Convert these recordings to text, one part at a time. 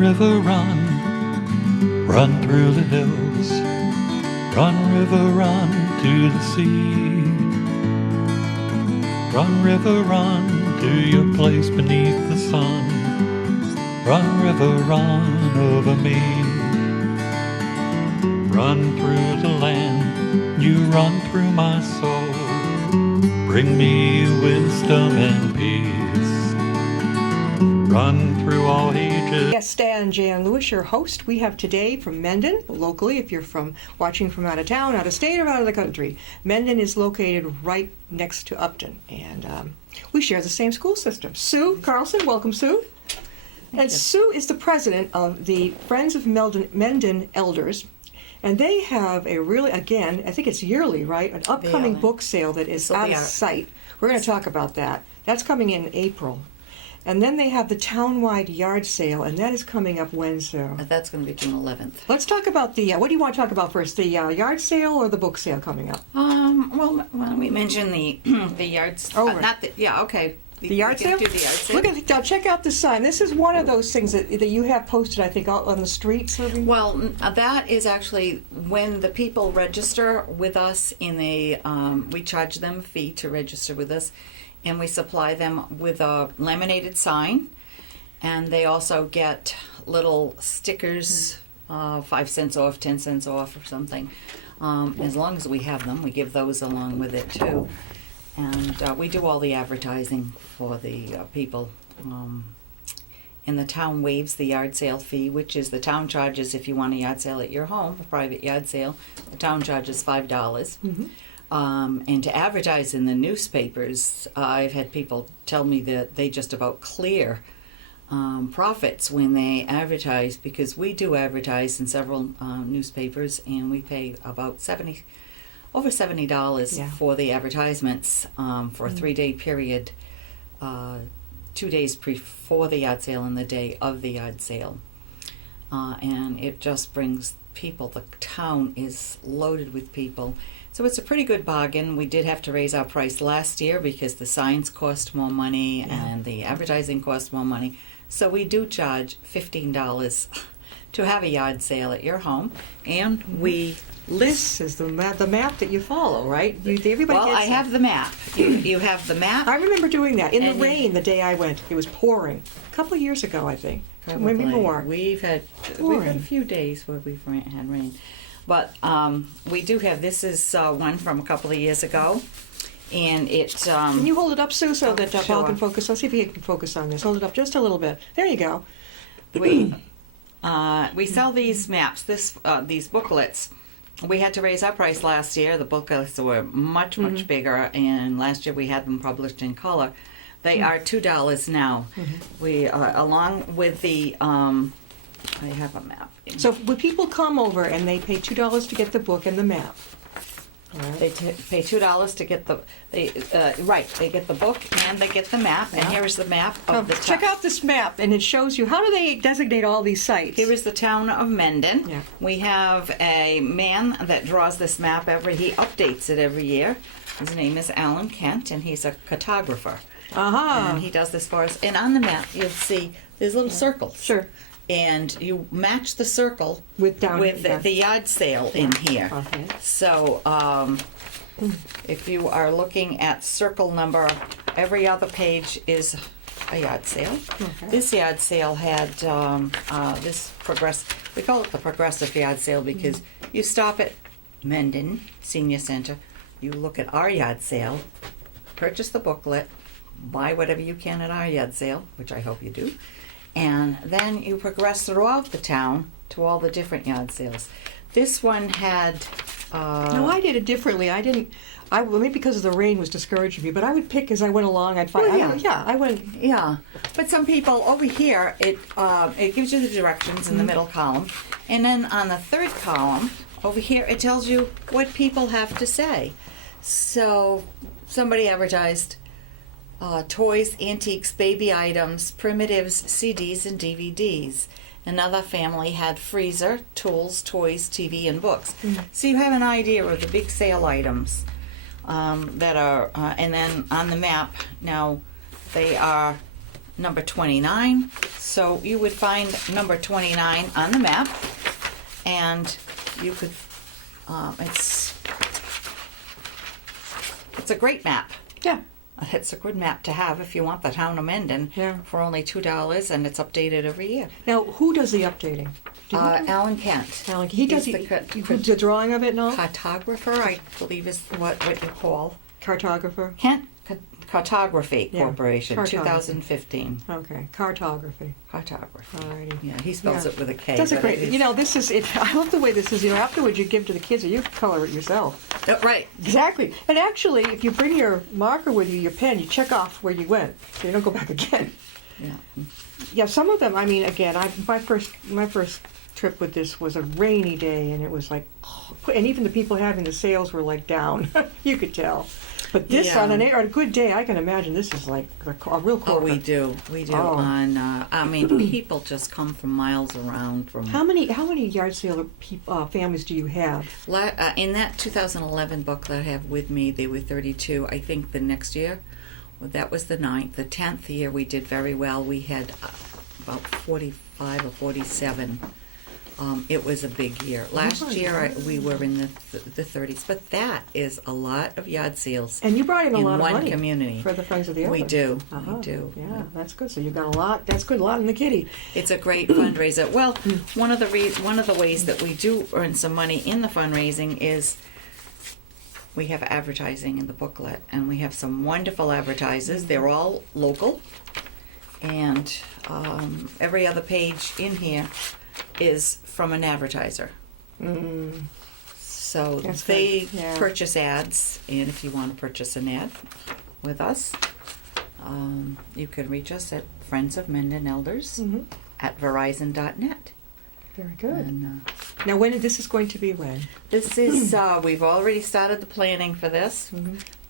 river, run. Run through the hills. Run, river, run to the sea. Run, river, run to your place beneath the sun. Run, river, run over me. Run through the land, you run through my soul. Bring me wisdom and peace. Run through all ages. Yes, Stan Jan Lewis, your host. We have today from Mendon, locally, if you're watching from out of town, out of state, or out of the country. Mendon is located right next to Upton, and we share the same school system. Sue Carlson, welcome, Sue. And Sue is the president of the Friends of Mendon Elders, and they have a really, again, I think it's yearly, right? An upcoming book sale that is out of sight. We're going to talk about that. That's coming in April. And then they have the town-wide yard sale, and that is coming up when, Sue? That's going to be June 11th. Let's talk about the, what do you want to talk about first, the yard sale or the book sale coming up? Well, why don't we mention the yard sale? Oh, right. Okay. The yard sale? Do the yard sale. Look at, now check out the sign. This is one of those things that you have posted, I think, out on the street. Well, that is actually when the people register with us we charge them a fee to register with us, and we supply them with a laminated sign, and they also get little stickers, 5 cents off, 10 cents off, or something. As long as we have them, we give those along with it too. And we do all the advertising for the people. And the town waives the yard sale fee, which is the town charges if you want a yard sale at your home, a private yard sale. The town charges $5. Mm-hmm. And to advertise in the newspapers, I've had people tell me that they just about clear profits when they advertise, because we do advertise in several newspapers, and we pay about over $70 for the advertisements for a 3-day period, 2 days before the yard sale and the day of the yard sale. And it just brings people. The town is loaded with people. So it's a pretty good bargain. We did have to raise our price last year because the signs cost more money and the advertising cost more money. So we do charge $15 to have a yard sale at your home, and we list. This is the map that you follow, right? Everybody well, I have the map. You have the map. I remember doing that in the rain the day I went. It was pouring. A couple of years ago, I think. Probably. Maybe more. We've had a few days where we've had rain. But we do have, this is one from a couple of years ago, and it... Can you hold it up, Sue, so that Paul sure. can focus? Let's see if he can focus on this. Hold it up just a little bit. There you go. We sell these maps, these booklets. We had to raise our price last year. The booklets were much bigger, and last year we had them published in color. They are $2 now. Mm-hmm. We, along with the... I have a map. So when people come over and they pay $2 to get the book and the map, right. They pay $2 to get they get the book and they get the map. And here is the map of the town. Check out this map, and it shows you, how do they designate all these sites? Here is the town of Mendon. Yeah. We have a man that draws this map he updates it every year. His name is Alan Kent, and he's a cartographer. Uh-huh. And he does this for us. And on the map, you'll see there's little circles. Sure. And you match the circle with the yard sale in here. Okay. So if you are looking at circle number, every other page is a yard sale. Okay. This yard sale had we call it the progressive yard sale because you stop at Mendon Senior Center, you look at our yard sale, purchase the booklet, buy whatever you can at our yard sale, which I hope you do, and then you progress throughout the town to all the different yard sales. This one had... No, I did it differently. Maybe because of the rain was discouraging me, but I would pick as I went along. I'd find... I went... Yeah, but some people, over here, it gives you the directions in the middle column, and then on the third column, over here, it tells you what people have to say. So somebody advertised... toys, antiques, baby items, primitives, CDs, and DVDs. Another family had freezer, tools, toys, TV, and books. Mm-hmm. So you have an idea of the big sale items that are, and then on the map, now they are number 29. So you would find number 29 on the map, and you could, it's a great map. Yeah. It's a good map to have if you want the town of Mendon for only $2, and it's updated every year. Now, who does the updating? Do you know? Alan Kent. Alan, he does He's the drawing of it and all? Cartographer, I believe is what you call. Cartographer? Kent Cartography Yeah, Corporation, cartography. 2015. Okay, cartography. Cartography. Alrighty. Yeah, he spells Yeah. it with a K. That's a but great, it is- this is it. I love the way this is, afterwards you give to the kids or you color it yourself. Oh, right. Exactly. And actually, if you bring your marker with you, your pen, you check off where you went, so you don't go back again. Yeah. Yeah, some of them, I mean, again, my first trip with this was a rainy day, and it was like, and even the people having the sales were like down. You could tell. But this Yeah. on a good day, I can imagine this is like a real corker. Oh, we do. Oh. I mean, people just come from miles around. From How many yard sale families do you have? In that 2011 book that I have with me, they were 32. I think the next year, well, that was the 9th. The 10th year, we did very well. We had about 45 or 47. It was a big year. Last year, we were in the 30s, but that is a lot of yard sales. And you brought in a lot of one money community for the Friends of the Earth. We do. Uh-huh. We do. Yeah, that's good. So you got a lot. That's good. A lot in the kitty. It's a great fundraiser. Well, one of the ways that we do earn some money in the fundraising is we have advertising in the booklet, and we have some wonderful advertisers. They're all local, and every other page in here is from an advertiser. So That's they good. Yeah. purchase ads, and if you want to purchase an ad with us, you can reach us at Friends of Mendon Elders at Verizon.net. Very good. And, Now, this is going to be when? this is, we've already started the planning for this.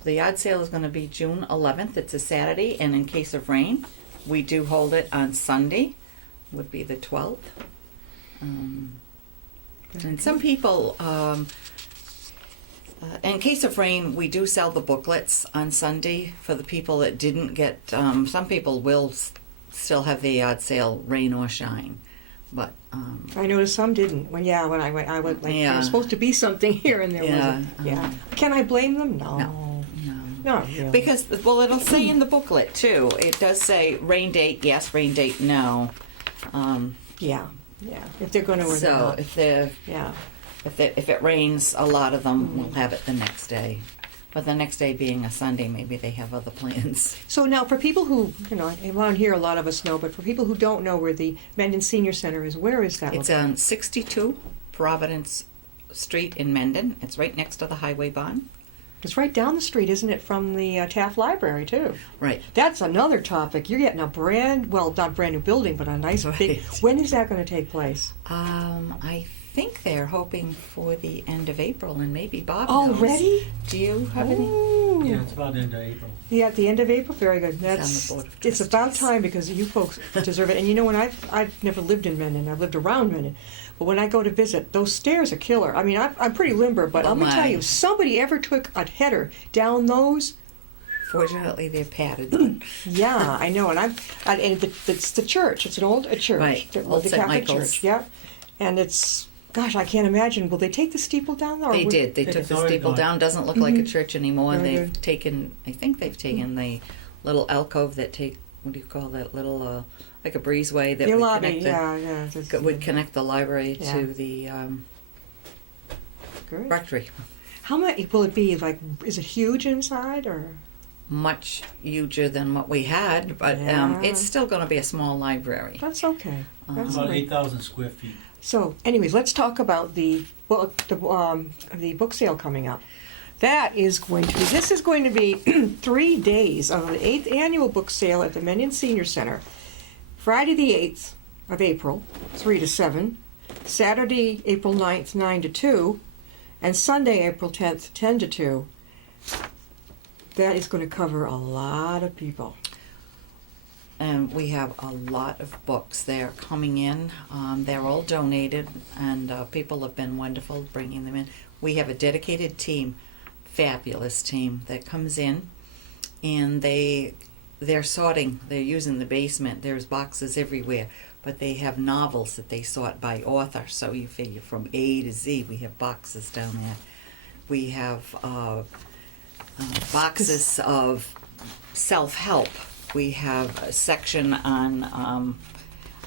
The yard sale is going to be June 11th. It's a Saturday, and in case of rain, we do hold it on Sunday, would be the 12th. And some people, in case of rain, we do sell the booklets on Sunday for the people that didn't get, some people will still have the yard sale, rain or shine. But I noticed some didn't. When I went, like, there Yeah. was supposed to be something here, and there wasn't. Yeah. Can I blame them? No. Not really. because, well, it'll say in the booklet too. It does say rain date, yes, rain date, no. Yeah. If they're going to or So not. if they're Yeah. if it rains, a lot of them will have it the next day. But the next day being a Sunday, maybe they have other plans. So now, for people who, around here, a lot of us know, but for people who don't know where the Mendon Senior Center is, where is that? It's on 62 Providence Street in Mendon. It's right next to the highway barn. It's right down the street, isn't it, from the Taft Library, too? Right. That's another topic. You're getting a not brand new building, but a nice big. Right. When is that going to take place? I think they're hoping for the end of April, and maybe Bob knows. Already? Do you have any? Ooh. Yeah, it's about end of April. Yeah, at the end of April. Very good. on That's the Board of it's about Trustees. time because you folks deserve it. And when I've never lived in Mendon. I've lived around Mendon, but when I go to visit, those stairs are killer. I mean, I'm pretty limber, but Oh, I'm gonna tell my. you, if somebody ever took a header down those. Fortunately, they're padded. Yeah, I know, and it's the church. It's an old church, Right, the old St. Catholic Michael's. church. Yeah, and it's gosh, I can't imagine. Will they take the steeple down? Or They would- did. They took It's the already steeple gone. down. Doesn't look like a church anymore. Very They've good. taken. I think they've taken the little alcove that what do you call that little like a breezeway that The would lobby, connect yeah. would connect the library Yeah. to the Good. rectory. How much will it be? Like, is it huge inside or? Much huger than what we had, but Yeah. it's still going to be a small library. That's okay. That's About all right. 8,000 square feet. So, anyways, let's talk about the book sale coming up. This is going to be 3 days of the 8th annual book sale at the Mendon Senior Center. Friday the 8th of April, 3 to 7. Saturday, April 9th, 9 to 2. And Sunday, April 10th, 10 to 2. That is going to cover a lot of people. And we have a lot of books. They're coming in. They're all donated, and people have been wonderful bringing them in. We have a dedicated team, fabulous team, that comes in, and they they're sorting. They're using the basement. There's boxes everywhere, but they have novels that they sort by author. So you figure from A to Z, we have boxes down there. We have boxes of self-help. We have a section on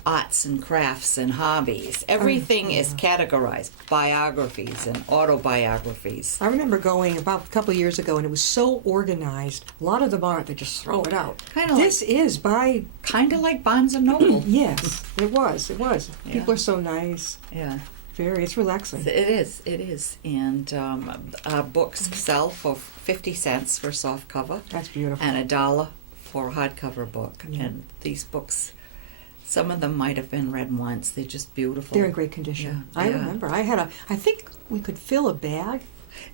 arts and crafts and hobbies. Everything is categorized. Biographies and autobiographies. I remember going about a couple of years ago, and it was so organized. A lot of them aren't. They just throw it out. This is by... Kind of like Barnes & Noble. Yes, it was. It was. Yeah. People are so nice. Yeah. Very. It's relaxing. It is. And our books sell for 50 cents for soft cover. That's beautiful. And $1 for a hardcover book. Yeah. And these books, some of them might have been read once. They're just beautiful. They're in great condition. Yeah, I yeah. remember. I think we could fill a bag.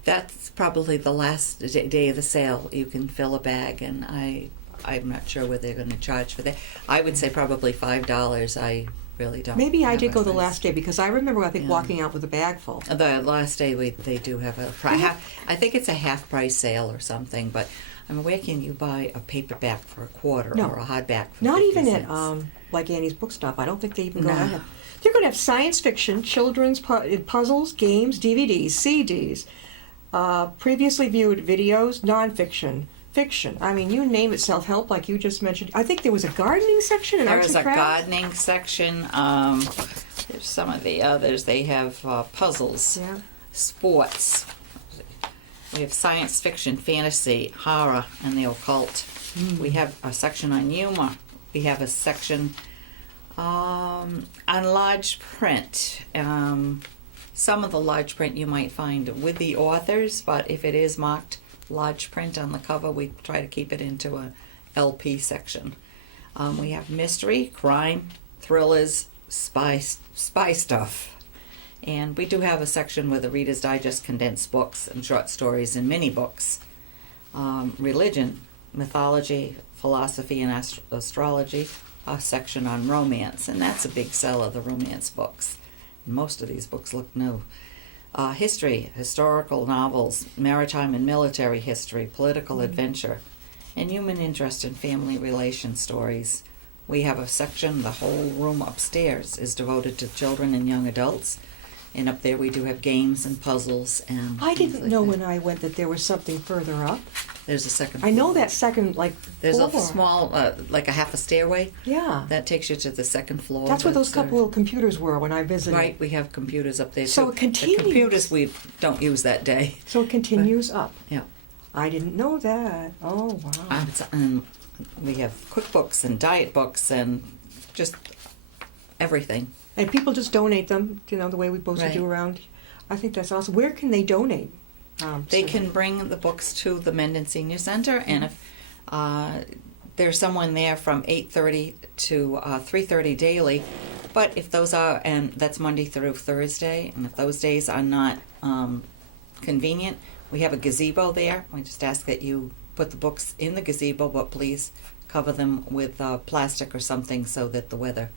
That's probably the last day of the sale. You can fill a bag, and I'm not sure what they're going to charge for that. I would say probably $5. I really don't. Maybe I have did a go the price. last day, because I remember, I think, Yeah. walking out with a bag full. The last day they do have a I think it's a half price sale or something. But I mean, where can you buy a paperback for a quarter No. or a hardback for Not 50 even cents? at like Annie's Bookstop. I don't think they even go No. ahead. They're going to have science fiction, children's puzzles, games, DVDs, CDs, previously viewed videos, nonfiction, fiction. I mean, you name it, self-help, like you just mentioned. I think there was a gardening section, and There arts is and a crafts. gardening section. There's some of the others. They have puzzles, Yeah. sports. We have science fiction, fantasy, horror, and the occult. We have a section on humor. We have a section on large print. Some of the large print you might find with the authors, but if it is marked large print on the cover, we try to keep it into a LP section. We have mystery, crime, thrillers, spy stuff. And we do have a section with the Reader's Digest condensed books and short stories and mini books. Religion, mythology, philosophy, and astrology. A section on romance, and that's a big seller, the romance books. Most of these books look new. History, historical novels, maritime and military history, political adventure, and human interest and family relation stories. We have a section, the whole room upstairs is devoted to children and young adults. And up there we do have games and puzzles and I things didn't like know that. when I went that there was something further up. There's a second I know floor. that second, like, There's floor. a small, like a half a stairway. Yeah. That takes you to the second floor. That's where those That's, couple little computers were when I visited. Right, we have computers up there too. So it continues. The computers we don't use that day. So it continues up. Yeah. I didn't know that. Oh, wow. And we have cookbooks and diet books and just everything. And people just donate them, you know, the way we supposed to do Right. around. I think that's awesome. Where can they donate? They so- can bring the books to the Mendon Senior Center, and if there's someone there from 8:30 to 3:30 daily, but if those are, and that's Monday through Thursday, and if those days are not convenient, we have a gazebo there. We just ask that you put the books in the gazebo, but please cover them with plastic or something so that the weather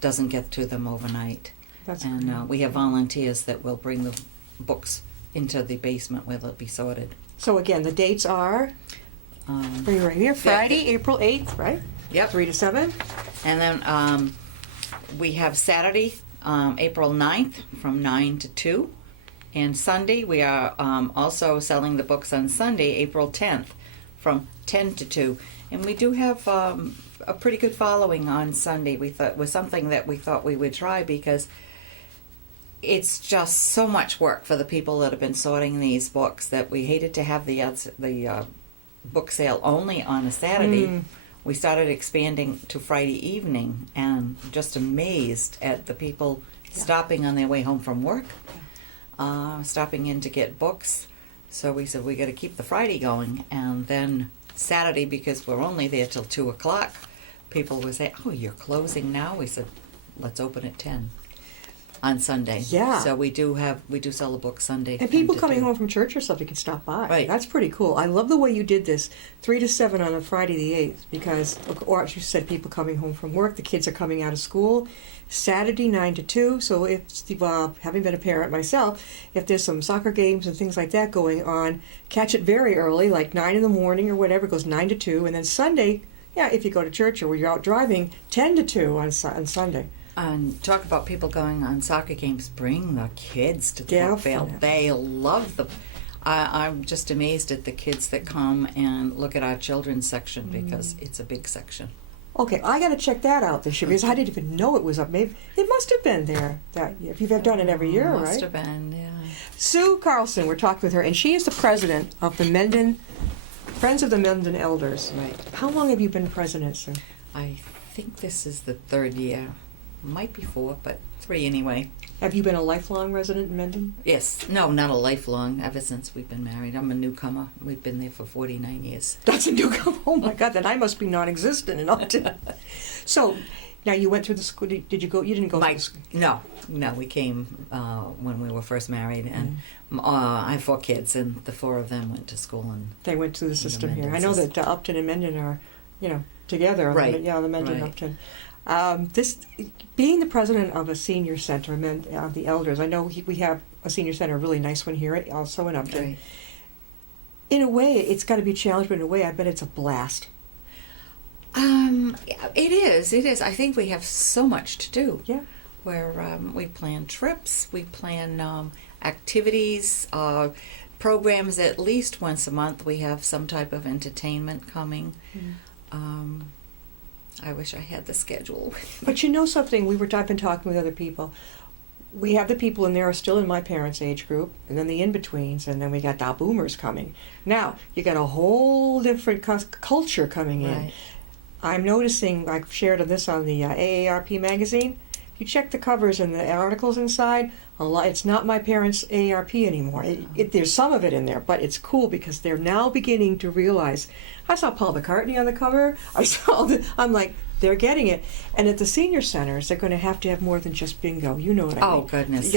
doesn't get to them overnight. That's And great. we have volunteers that will bring the books into the basement where they'll be sorted. So again, the dates are, Um, right here, Friday, April 8th, right? Yep. 3 to 7. And then we have Saturday, April 9th from 9 to 2. And Sunday, we are also selling the books on Sunday, April 10th from 10 to 2. And we do have a pretty good following on Sunday. We thought it was something that we thought we would try because it's just so much work for the people that have been sorting these books that we hated to have the book sale only on a Saturday. We started expanding to Friday evening, and just amazed at the people stopping on their way home from work, stopping in to get books. So we said we got to keep the Friday going, and then Saturday, because we're only there till 2:00, people would say, "Oh, you're closing now?" We said, "Let's open at 10." On Sunday. Yeah. So we do sell a book Sunday. And people 10 to coming 2. home from church or something can stop by. Right. That's pretty cool. I love the way you did this, 3 to 7 on a Friday the 8th, because, or as you said, people coming home from work, the kids are coming out of school. Saturday, 9 to 2. So if, having been a parent myself, if there's some soccer games and things like that going on, catch it very early, like 9 in the morning or whatever, it goes 9 to 2. And then Sunday, Yeah, if you go to church or you're out driving, 10 to 2 on Sunday. And talk about people going on soccer games. Bring the kids to the book fair. Definitely. They love the. I'm just amazed at the kids that come and look at our children's section because it's a big section. Okay, I got to check that out this year because I didn't even know it was up. Maybe it must have been there that year. If you've done it every year, Must right? have been, yeah. Sue Carlson, we're talking with her, and she is the president of the Friends of the Mendon Elders. Right. How long have you been president, Sue? I think this is the 3rd year. Might be 4, but 3 anyway. Have you been a lifelong resident in Mendon? Yes. No, not a lifelong. Ever since we've been married. I'm a newcomer. We've been there for 49 years. That's a newcomer. Oh my God, then I must be non-existent in Upton. So, now you went through the school. Did you go? You didn't go through the school. No. We came when we were first married, and I have 4 kids, and the 4 of them went to school. And They went through the system here. I Mendon know system. that Upton and Mendon are, together. Right, Yeah, the Mendon right. Upton. This being the president of a senior center, the elders. I know we have a senior center, a really nice one here, also in Upton. Right. In a way, it's got to be a challenge, but in a way, I bet it's a blast. It is. I think we have so much to do. Yeah. Where we plan trips, we plan activities, programs at least once a month. We have some type of entertainment coming. I wish I had the schedule. But you know something? I've been talking with other people. We have the people in there are still in my parents' age group, and then the in-betweens, and then we got the boomers coming. Now, you got a whole different culture coming in. Right. I'm noticing, I've shared this on the AARP magazine. If you check the covers and the articles inside, it's not my parents' AARP anymore. There's some of it in there, but it's cool because they're now beginning to realize. I saw Paul McCartney on the cover. I'm like, they're getting it. And at the senior centers, they're going to have more than just bingo. You know what I mean? Oh, goodness,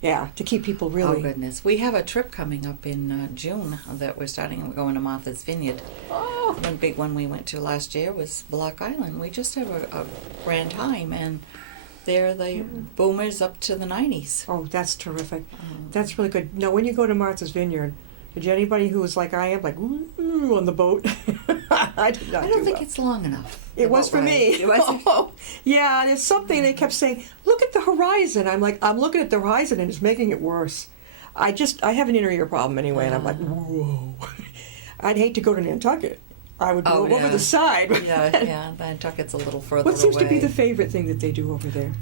Yeah, to keep people really. Oh, goodness. We have a trip coming up in June that we're starting. We're going to Martha's Vineyard. Oh. One big one we went to last year was Block Island. We just have a grand time, and they're the boomers up to the 90s. Oh, that's terrific. That's really good. Now, when you go to Martha's Vineyard, did anybody who was like I am, like, ooh, on the boat? I did not I don't do think that. it's long enough. It was for me. It was? Yeah, there's something they kept saying, look at the horizon. I'm like, I'm looking at the horizon and it's making it worse. I have an inner ear problem anyway, and I'm like, whoa. I'd hate to go to Nantucket. I would go over the side. Yeah, Nantucket's a little further away. What seems to be the favorite thing that they do over there?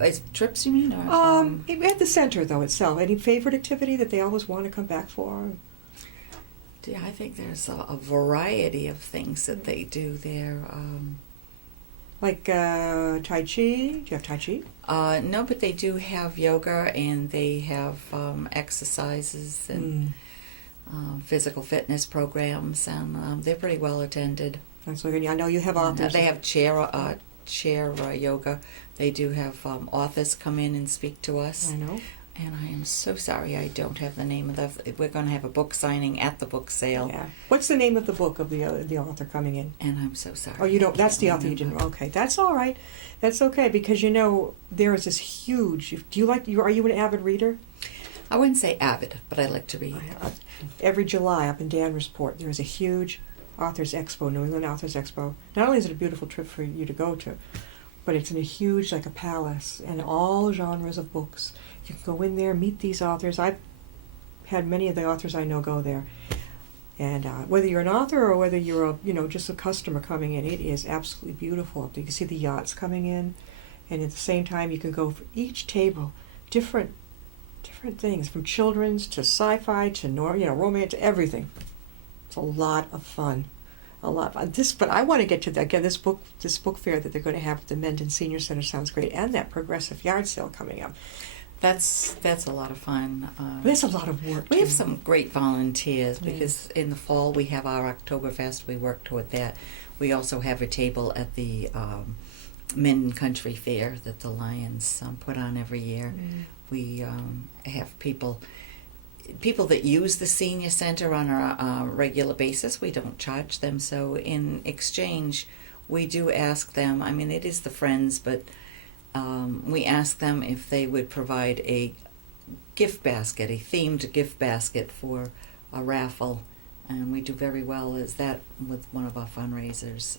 Is trips, you mean? Or, At the center, though, itself. Any favorite activity that they always want to come back for? Yeah, I think there's a variety of things that they do there. Like Tai Chi? Do you have Tai Chi? No, but they do have yoga, and they have exercises and physical fitness programs, and they're pretty well attended. That's what I know you have authors. They have chair yoga. They do have authors come in and speak to us. I know. And I am so sorry I don't have the name of we're going to have a book signing at the book sale. Yeah. What's the name of the book of the author coming in? And I'm so sorry. Oh, you don't. That's the author remember. you didn't. Okay, that's all right. That's okay because there is this huge. Do you like? Are you an avid reader? I wouldn't say avid, but I like to read. Every July up in Danversport, there is a huge authors expo, New England Authors Expo. Not only is it a beautiful trip for you to go to, but it's in a huge, like a palace, and all genres of books. You can go in there, meet these authors. I've had many of the authors I know go there. And whether you're an author or whether you're just a customer coming in, it is absolutely beautiful. You can see the yachts coming in, and at the same time you can go for each table, different things, from children's to sci-fi to romance to everything. It's a lot of fun. A lot of fun. But I want to get to this book fair that they're going to have at the Mendon Senior Center sounds great, and that progressive yard sale coming up. That's a lot of fun. There's a lot of work. We have some great volunteers because in the fall we have our Oktoberfest. We work toward that. We also have a table at the Mendon Country Fair that the Lions put on every year. We have people that use the senior center on a regular basis. We don't charge them, so in exchange, we do ask them. I mean, it is the friends, but we ask them if they would provide a gift basket, a themed gift basket for a raffle, and we do very well as that with one of our fundraisers.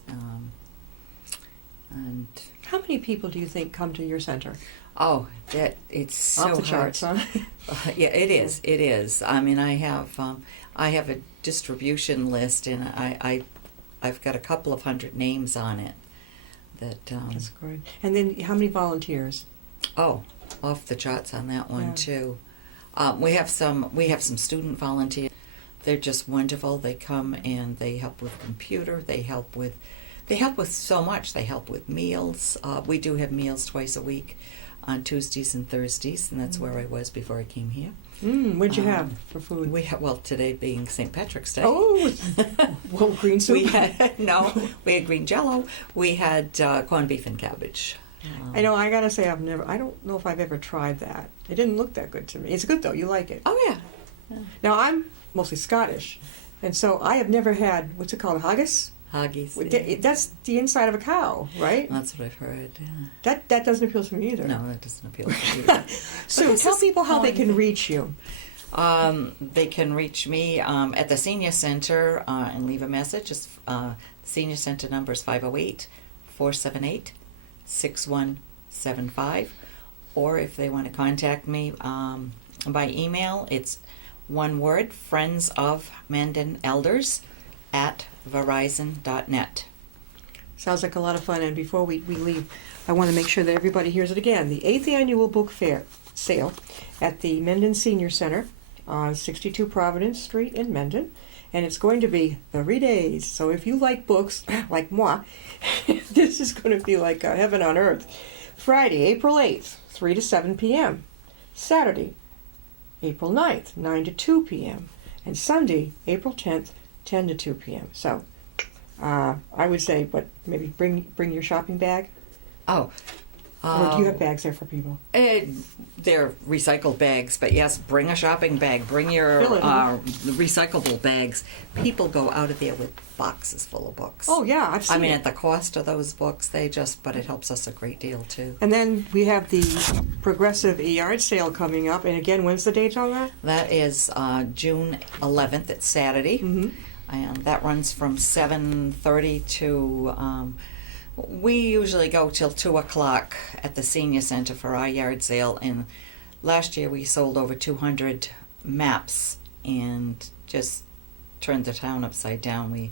And How many people do you think come to your center? oh, that it's so Off the hard. charts, huh? Yeah, it is. It is. I mean, I have a distribution list, and I've got a couple of hundred names on it. That That's great. And then how many volunteers? oh, off the charts on that one Yeah. too. We have some student volunteers. They're just wonderful. They come and they help with computer. They help with so much. They help with meals. We do have meals twice a week on Tuesdays and Thursdays, and that's where I was before I came here. What'd you have for food? We have, well, today being St. Patrick's Day. Oh, well, green soup. We had we had green Jello. We had corned beef and cabbage. I know. I gotta say, I don't know if I've ever tried that. It didn't look that good to me. It's good though. You like it. Oh yeah. Now I'm mostly Scottish, and so I have never had what's it called, haggis. Haggis. That's the inside of a cow, right? That's what I've heard. Yeah. That doesn't appeal to me either. No, that doesn't appeal to me. So But tell this people is how they fun. can reach you. They can reach me at the Senior Center and leave a message. Senior Center number is 508-478-6175. Or if they want to contact me by email, it's one word, Friends of Mendon Elders @verizon.net. Sounds like a lot of fun. And before we leave, I want to make sure that everybody hears it again. The 8th Annual Book Fair sale at the Mendon Senior Center on 62 Providence Street in Mendon. And it's going to be 3 days. So if you like books, like moi, this is going to be like heaven on earth. Friday, April 8th, 3 to 7 p.m. Saturday, April 9th, 9 to 2 p.m. And Sunday, April 10th, 10 to 2 p.m. So I would say, maybe bring your shopping bag? Oh. Or do you have bags there for people? They're recycled bags, but yes, bring a shopping bag. Bring your Fill it, huh? recyclable bags. People go out of there with boxes full of books. Oh, yeah, I've seen I mean, it. at the cost of those books, but it helps us a great deal too. And then we have the Progressive yard sale coming up. And again, when's the date on that? That is June 11th. It's Saturday, and that runs from 7:30 to. We usually go till 2 o'clock at the Senior Center for our yard sale, and last year we sold over 200 maps and just turned the town upside down. We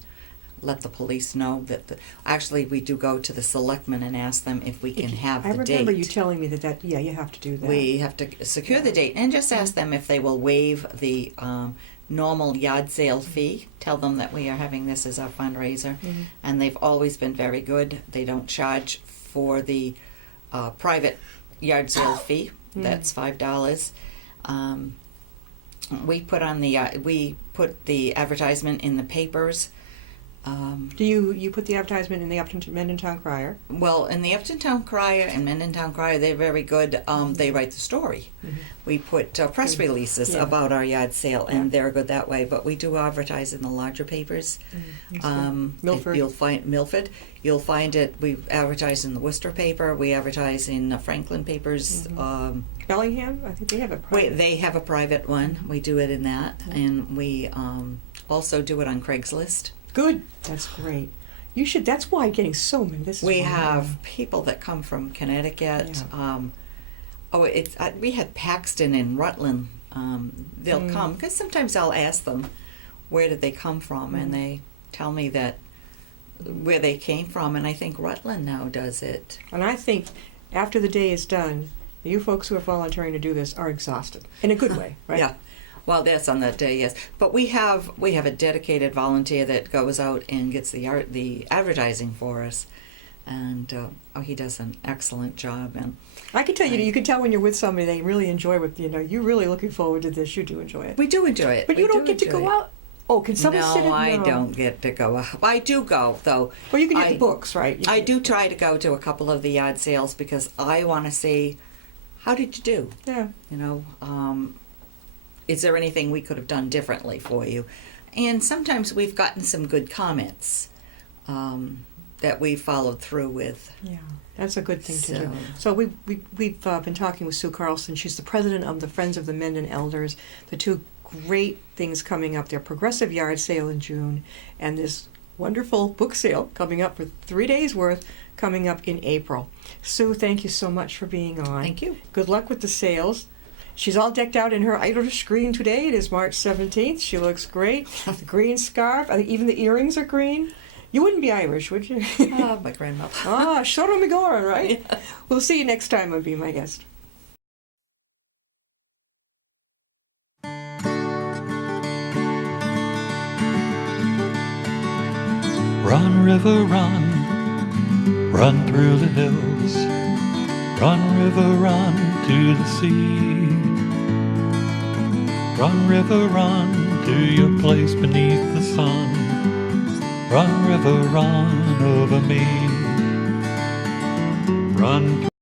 let the police know that actually we do go to the selectmen and ask them if we can have the date. I remember you telling me that you have to do that. We have to secure the date and just ask them if they will waive the normal yard sale fee. Tell them that we are having this as our fundraiser, and they've always been very good. They don't charge for the private yard sale fee. That's $5. We put the advertisement in the papers. Do you put the advertisement in the Upton Mendon Town Crier? Well, in the Upton Town Crier and Mendon Town Crier, they're very good. They write the story. We put press releases about our yard sale, and they're good that way. But we do advertise in the larger papers. Milford. You'll find Milford. You'll find it. We advertise in the Worcester paper. We advertise in Franklin papers. Bellingham? I think they have a private. They have a private one. We do it in that, and we also do it on Craigslist. Good. That's great. You should. That's why I'm getting so many. This is We why. have people that come from Connecticut. We had Paxton and Rutland. They'll come because sometimes I'll ask them where did they come from, and they tell me that where they came from, and I think Rutland now does it. And I think after the day is done, you folks who are volunteering to do this are exhausted in a good way, right? Yeah. Well, that's on that day, yes. But we have a dedicated volunteer that goes out and gets the advertising for us, and he does an excellent job. And I can tell you can tell when you're with somebody they really enjoy what you're really looking forward to this. You do enjoy it. we do enjoy it. But you don't get to go out. Oh, can someone sit in? No, I don't get to go out. I do go though. Well, you can get the books, right? I do try to go to a couple of the yard sales because I want to see how did you do. Yeah. Is there anything we could have done differently for you? And sometimes we've gotten some good comments that we followed through with. Yeah, that's a good thing to do. So- So we've been talking with Sue Carlson. She's the president of the Friends of the Mendon Elders. The two great things coming up. Their progressive yard sale in June, and this wonderful book sale coming up for 3 days worth coming up in April. Sue, thank you so much for being on. Thank you. Good luck with the sales. She's all decked out in her Irish green today. It is March 17th. She looks great. The green scarf. I think even the earrings are green. You wouldn't be Irish, would you? My grandmother. Shoto Migora, right? Yeah. We'll see you next time on Be My Guest. Run, river, run, run through the hills. Run, river, run to the sea. Run, river, run to your place beneath the sun. Run, river, run over me. Run